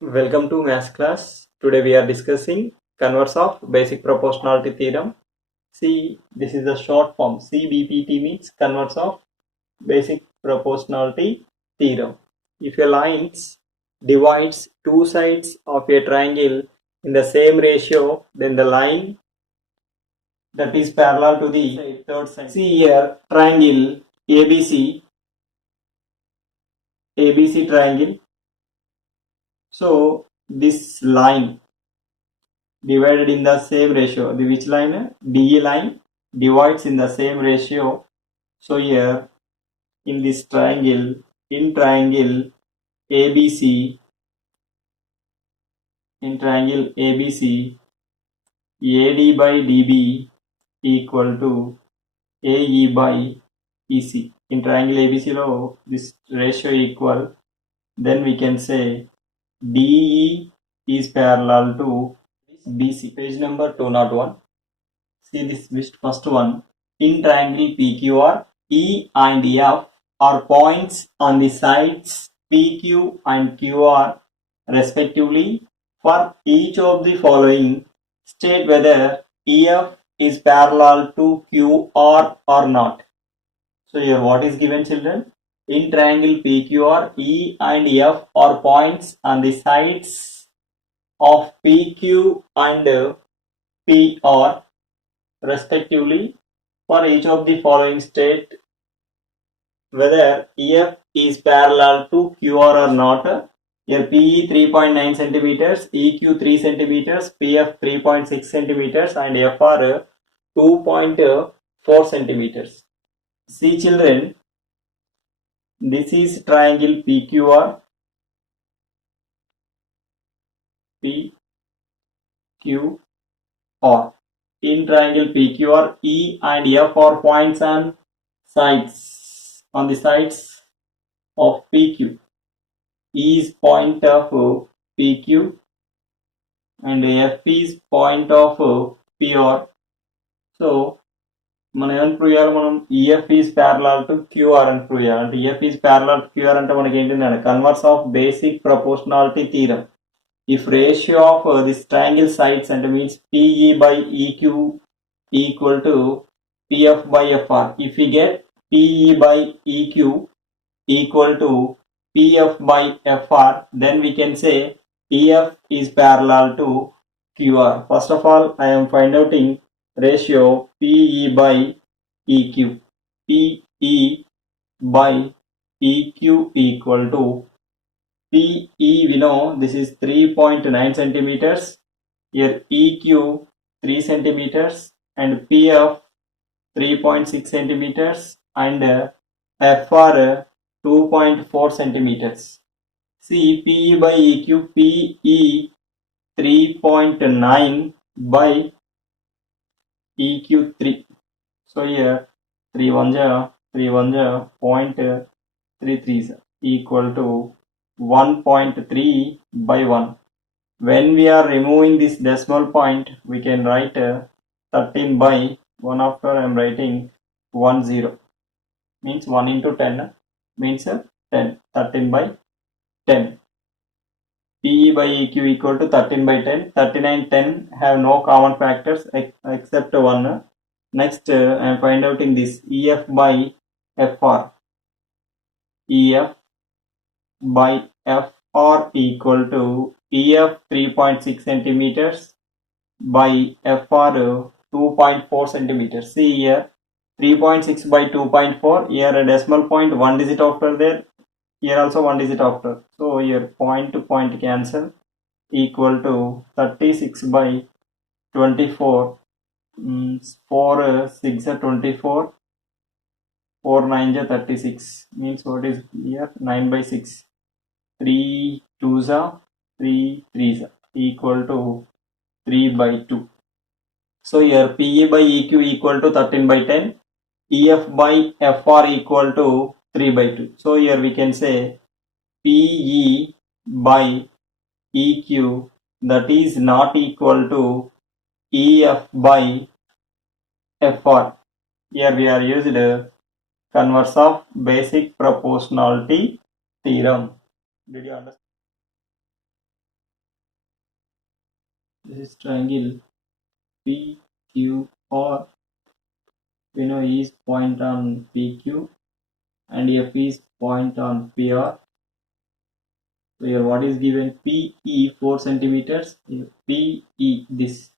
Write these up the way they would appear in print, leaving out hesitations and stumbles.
Welcome to maths class. Today we are discussing converse of basic proportionality theorem. See, this is the short form. CBPT means converse of basic proportionality theorem. If a line divides two sides of a triangle in the same ratio, then the line that is parallel to the third side. See here, triangle ABC triangle. So this line divided in the same ratio. The which line? DE line divides in the same ratio. So here in this triangle, in triangle ABC, AD by DB equal to AE by EC. In triangle ABC lo this ratio equal, then we can say DE is parallel to BC. Page number 201. See this first one. In triangle PQR, E and F are points on the sides PQ and QR respectively. For each of the following, state whether EF is parallel to QR or not. So here what is given, children? In triangle PQR, E and F are points on the sides of PQ and PR respectively. For each of the following, state whether EF is parallel to QR or not. Here PE 3.9 centimeters, EQ 3 centimeters, PF 3.6 centimeters and FR 2.4 centimeters. See children, this is triangle PQR, In triangle PQR, E and F are points on the sides of PQ. E is point of PQ and F is point of PR. So మనం ఏమని prove చేయాలి? మనం EF is parallel to QR అని prove చేయాలి. అంటే EF is parallel to QR అంటే మనకి ఏంటంటే converse of basic proportionality theorem. If ratio of this triangle sides and means PE by EQ equal to PF by FR. If we get PE by EQ equal to PF by FR, then we can say EF is parallel to QR. First of all, I am finding out ratio PE by EQ. PE by EQ equal to PE, we know this is 3.9 centimeters. Here EQ 3 centimeters and PF 3.6 centimeters and FR 2.4 centimeters. See PE by EQ, PE 3.9 by EQ 3. So here 3 1 0.33 equal to 1.3 by 1. When we are removing this decimal point, we can write 13 by 1 after I am writing 1 0. Means 1 into 10 means 10. 13 by 10. PE by EQ equal to 13 by 10. 39, 10 have no common factors except 1. Next, I am finding out this EF by FR. EF by FR equal to EF 3.6 centimeters by FR 2.4 centimeters. See here 3.6 by 2.4. Here a decimal point, 1 digit after there. Here also 1 digit after. So here point to point cancel, equal to 36 by 24. 4 6 24. 4 9 36. Means what is here? 9 by 6. 3 2s are 3 3s equal to 3 by 2. So here PE by EQ equal to 13 by 10. EF by FR equal to 3 by 2. So here we can say PE by EQ that is not equal to EF by FR. Here we are used converse of basic proportionality theorem. Did you understand? This is triangle PQR. We know E is point on PQ and F is point on PR. So here what is given? PE 4 centimeters. PE, this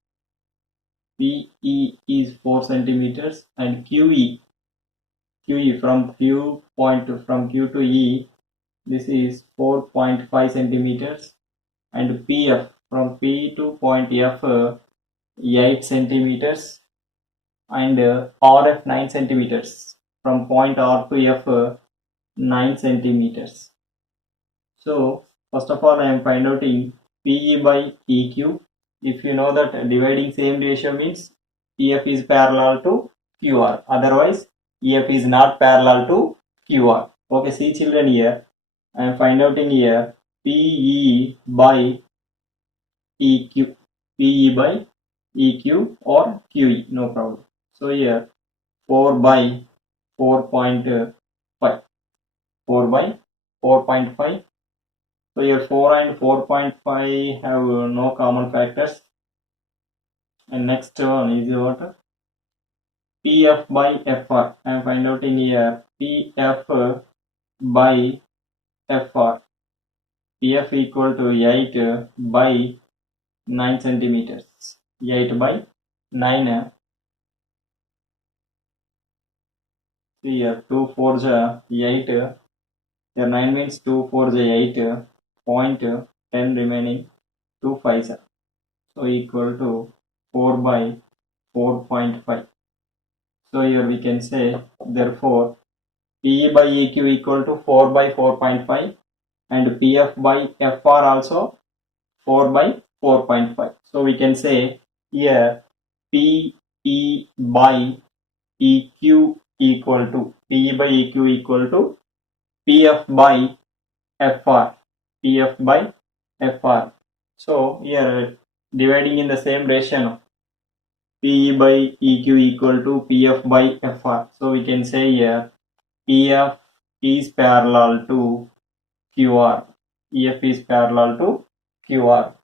PE is 4 centimeters, and QE from Q to E, this is 4.5 centimeters, and PF from P to point F 8 centimeters, and RF 9 centimeters from point R to F 9 centimeters. So first of all I am finding out PE by EQ. If you know that dividing same ratio means EF is parallel to QR, otherwise EF is not parallel to QR. Okay, see children, here I am finding out here PE by EQ, PE by EQ or QE, no problem. So here 4 by 4.5, 4 by 4.5. So here 4 and 4.5 have no common factors. And next one is what? PF by FR. I am finding out here PF by FR. PF equal to 8 by 9 centimeters. 8 by 9. See here 2 4 8. Here 9 means 2 4 8. Point 10 remaining, 2 5. So equal to 4 by 4.5. So here we can say therefore PE by EQ equal to 4 by 4.5 and PF by FR also 4 by 4.5. So we can say here PE by EQ equal to PF by FR. PF by FR. So here dividing in the same ratio, PE by EQ equal to PF by FR. So we can say here EF is parallel to QR. EF is parallel to QR.